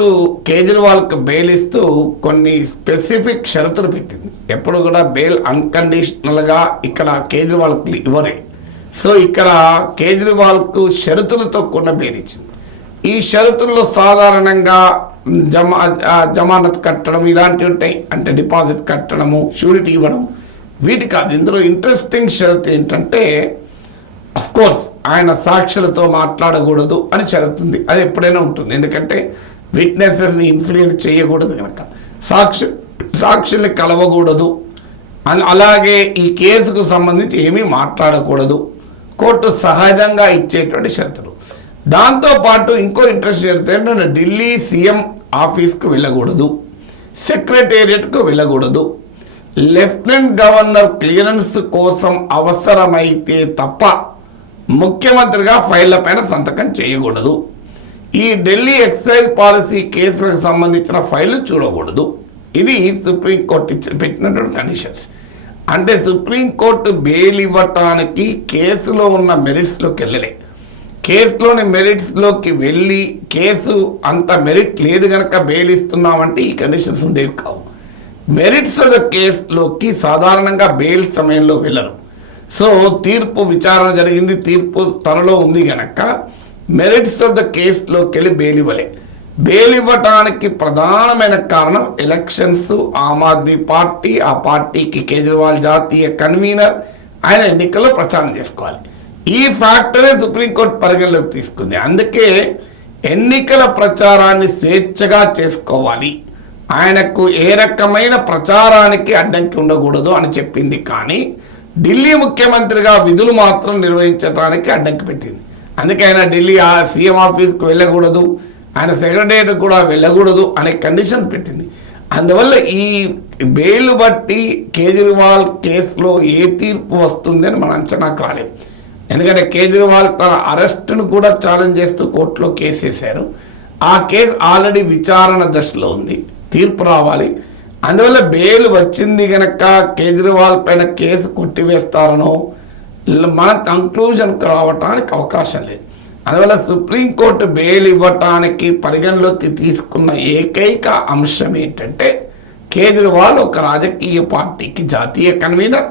Supreme court కేజ్రీవాల్కి bail ఇస్తూ కొన్ని specific షరతులు పెట్టింది. ఎప్పుడు కూడా బెయిల్ అన్కండిషనల్గా ఇక్కడ కేజ్రీవాల్కి ఇవ్వరే. సో ఇక్కడ కేజ్రీవాల్కు షరతులతో కూడిన బెయిల్ ఇచ్చింది. ఈ షరతుల్లో సాధారణంగా జమానత్ కట్టడం ఇలాంటివి ఉంటాయి, అంటే డిపాజిట్ కట్టడము, షూరిటీ ఇవ్వడం, వీటి కాదు. ఇందులో ఇంట్రెస్టింగ్ షరతు ఏంటంటే కోర్స్ ఆయన సాక్షులతో మాట్లాడకూడదు అని షరతుంది. అది ఎప్పుడైనా ఉంటుంది, ఎందుకంటే విట్నెసెస్ని ఇన్ఫ్లుయెన్స్ చేయకూడదు కనుక. సాక్షుల్ని కలవకూడదు, అలాగే ఈ కేసుకు సంబంధించి ఏమీ మాట్లాడకూడదు, కోర్టు సహజంగా ఇచ్చేటువంటి షరతులు. దాంతోపాటు ఇంకో ఇంట్రెస్ట్ షరతు ఏంటంటే ఢిల్లీ సీఎం ఆఫీస్కు వెళ్ళకూడదు, సెక్రటేరియట్కు వెళ్ళకూడదు, లెఫ్టినెంట్ గవర్నర్ క్లియరెన్స్ కోసం అవసరమైతే తప్ప ముఖ్యమంత్రిగా ఫైళ్ల పైన సంతకం చేయకూడదు, ఈ ఢిల్లీ ఎక్సైజ్ పాలసీ కేసులకు సంబంధించిన ఫైళ్లు చూడకూడదు. ఇది సుప్రీంకోర్టు పెట్టినటువంటి కండిషన్స్. అంటే సుప్రీంకోర్టు బెయిల్ ఇవ్వటానికి కేసులో ఉన్న మెరిట్స్లోకి వెళ్ళలే. కేసులోని మెరిట్స్లోకి వెళ్ళి కేసు అంత మెరిట్ లేదు కనుక బెయిల్ ఇస్తున్నామంటే ఈ కండిషన్స్ ఉండేవి కావు. మెరిట్స్ ఆఫ్ ద కేసులోకి సాధారణంగా బెయిల్ సమయంలో వెళ్ళరు. సో తీర్పు విచారణ జరిగింది, తీర్పు త్వరలో ఉంది కనుక మెరిట్స్ ఆఫ్ ద కేసులోకి వెళ్ళి బెయిల్ ఇవ్వలే. బెయిల్ ఇవ్వటానికి ప్రధానమైన కారణం ఎలక్షన్స్, ఆమ్ ఆద్మీ పార్టీ, ఆ పార్టీకి కేజ్రీవాల్ జాతీయ కన్వీనర్, ఆయన ఎన్నికల్లో ప్రచారం చేసుకోవాలి. ఈ ఫ్యాక్టరే సుప్రీంకోర్టు పరిగణలోకి తీసుకుంది. అందుకే ఎన్నికల ప్రచారాన్ని స్వేచ్ఛగా చేసుకోవాలి, ఆయనకు ఏ రకమైన ప్రచారానికి అడ్డంకి ఉండకూడదు అని చెప్పింది. కానీ ఢిల్లీ ముఖ్యమంత్రిగా విధులు మాత్రం నిర్వహించడానికి అడ్డంకి పెట్టింది. అందుకే ఆయన ఢిల్లీ సీఎం ఆఫీస్కి వెళ్ళకూడదు, ఆయన సెక్రటేరియట్ కూడా వెళ్ళకూడదు అనే కండిషన్ పెట్టింది. అందువల్ల ఈ బెయిల్ బట్టి కేజ్రీవాల్ కేసులో ఏ తీర్పు వస్తుందని మనం అంచనాకు రాలేము. ఎందుకంటే కేజ్రీవాల్ తన అరెస్టును కూడా ఛాలెంజ్ చేస్తూ కోర్టులో కేసు వేశారు. ఆ కేసు ఆల్రెడీ విచారణ దశలో ఉంది, తీర్పు రావాలి. అందువల్ల బెయిల్ వచ్చింది కనుక కేజ్రీవాల్ పైన కేసు కొట్టివేస్తారనో మన కంక్లూజన్కు రావటానికి అవకాశం లేదు. అందువల్ల సుప్రీంకోర్టు బెయిల్ ఇవ్వటానికి పరిగణలోకి తీసుకున్న ఏకైక అంశం ఏంటంటే కేజ్రీవాల్ ఒక రాజకీయ పార్టీకి జాతీయ కన్వీనర్,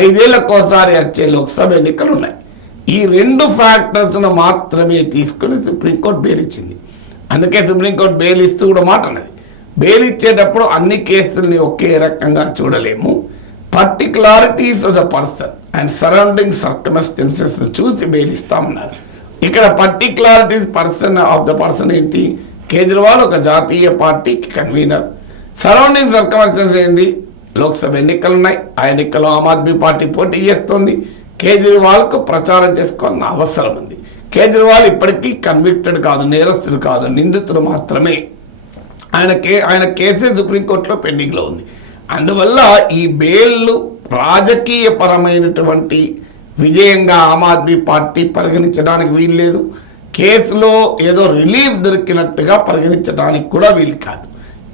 5 ఏళ్లకోసారి వచ్చే లోక్సభ ఎన్నికలు ఉన్నాయి. ఈ 2 ఫ్యాక్టర్స్ను మాత్రమే తీసుకుని సుప్రీంకోర్టు బెయిల్ ఇచ్చింది. అందుకే సుప్రీంకోర్టు బెయిల్ ఇస్తూ కూడా మాట అన్నది, బెయిల్ ఇచ్చేటప్పుడు అన్ని కేసుల్ని ఒకే రకంగా చూడలేము, particularities of the person and surrounding circumstances చూసి బెయిల్ ఇస్తామన్నారు. ఇక్కడ పర్టికులారిటీస్ ఆఫ్ ద పర్సన్ ఏంటి? కేజ్రీవాల్ ఒక జాతీయ పార్టీకి కన్వీనర్. సరౌండింగ్ సర్కమ్స్టెన్సెస్ ఏంటి? లోక్సభ ఎన్నికలు ఉన్నాయి, ఆ ఎన్నికల్లో ఆమ్ ఆద్మీ పార్టీ పోటీ చేస్తుంది, కేజ్రీవాల్కు ప్రచారం చేసుకోవాల్సిన అవసరం ఉంది. కేజ్రీవాల్ ఇప్పటికీ కన్విక్టెడ్ కాదు, నేరస్తుడు కాదు, నిందితుడు మాత్రమే. ఆయన కేసే సుప్రీంకోర్టులో పెండింగ్లో ఉంది. అందువల్ల ఈ బెయిల్ రాజకీయ పరమైనటువంటి విజయంగా ఆమ్ ఆద్మీ పార్టీ పరిగణించడానికి వీలు లేదు. కేసులో ఏదో రిలీఫ్ దొరికినట్టుగా పరిగణించడానికి కూడా వీలు కాదు.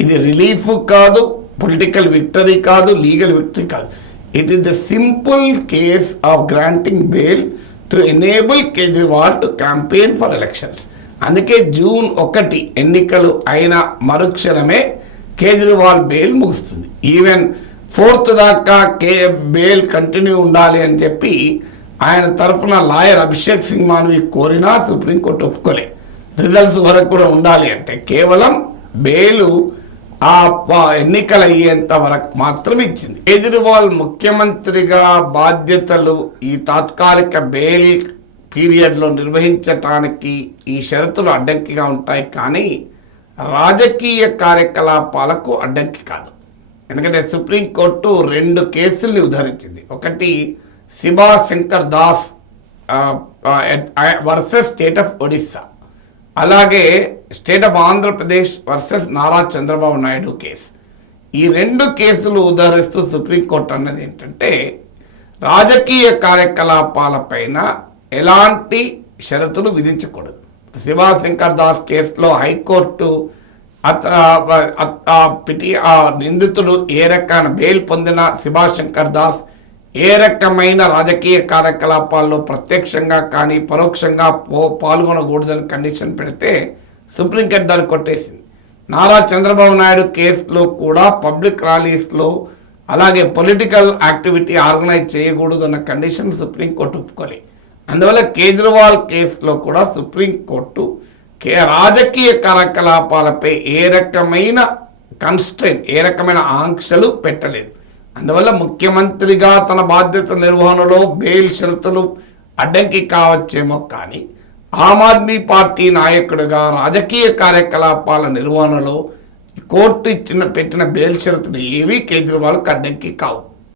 ఇది రిలీఫ్ కాదు, పొలిటికల్ విక్టరీ కాదు, లీగల్ విక్టరీ కాదు. It is the simple case of granting bail to enable Kejriwal to campaign for elections. అందుకే జూన్ 1 ఎన్నికలు అయిన మరుక్షణమే కేజ్రీవాల్ బెయిల్ ముగుస్తుంది. ఈవెన్ 4th దాకా బెయిల్ కంటిన్యూ ఉండాలి అని చెప్పి ఆయన తరఫున లాయర్ అభిషేక్ సింగ్ మాన్వి కోరినా సుప్రీంకోర్టు ఒప్పుకోలే. రిజల్ట్స్ వరకు కూడా ఉండాలి అంటే కేవలం బెయిల్ ఆ ఎన్నికలు అయ్యేంత వరకు మాత్రం ఇచ్చింది. కేజ్రీవాల్ ముఖ్యమంత్రిగా బాధ్యతలు ఈ తాత్కాలిక బెయిల్ పీరియడ్లో నిర్వహించటానికి ఈ షరతులు అడ్డంకిగా ఉంటాయి, కానీ రాజకీయ కార్యకలాపాలకు అడ్డంకి కాదు. ఎందుకంటే సుప్రీంకోర్టు 2 కేసుల్ని ఉద్ధరించింది. ఒకటి Siba Shankar Das versus state of Odisha, అలాగే state of Andhra Pradesh versus Nara Chandrababu Naidu కేసు. ఈ 2 కేసులు ఉద్ధరిస్తూ సుప్రీంకోర్టు అన్నది ఏంటంటే రాజకీయ కార్యకలాపాలపైన ఎలాంటి షరతులు విధించకూడదు. శిబా శంకర్ దాస్ కేసులో హైకోర్టు నిందితుడు ఏ రకమైన బెయిల్ పొందిన శిబా శంకర్ దాస్ ఏ రకమైన రాజకీయ కార్యకలాపాల్లో ప్రత్యక్షంగా కానీ పరోక్షంగా పాల్గొనకూడదని కండిషన్ పెడితే సుప్రీంకోర్టు దాన్ని కొట్టేసింది. నారా చంద్రబాబు నాయుడు కేసులో కూడా పబ్లిక్ ర్యాలీస్లో అలాగే పొలిటికల్ యాక్టివిటీ ఆర్గనైజ్ చేయకూడదు అన్న కండిషన్ సుప్రీంకోర్టు ఒప్పుకోలేదు. అందువల్ల కేజ్రీవాల్ కేసులో కూడా సుప్రీంకోర్టు రాజకీయ కార్యకలాపాలపై ఏ రకమైన కన్స్ట్రెయిన్, ఏ రకమైన ఆంక్షలు పెట్టలేదు. అందువల్ల ముఖ్యమంత్రిగా తన బాధ్యత నిర్వహణలో బెయిల్ షరతులు అడ్డంకి కావచ్చేమో, కానీ ఆమ్ ఆద్మీ పార్టీ నాయకుడిగా రాజకీయ కార్యకలాపాల నిర్వహణలో కోర్టు పెట్టిన బెయిల్ షరతులు ఏవి కేజ్రీవాల్కి అడ్డంకి కావు.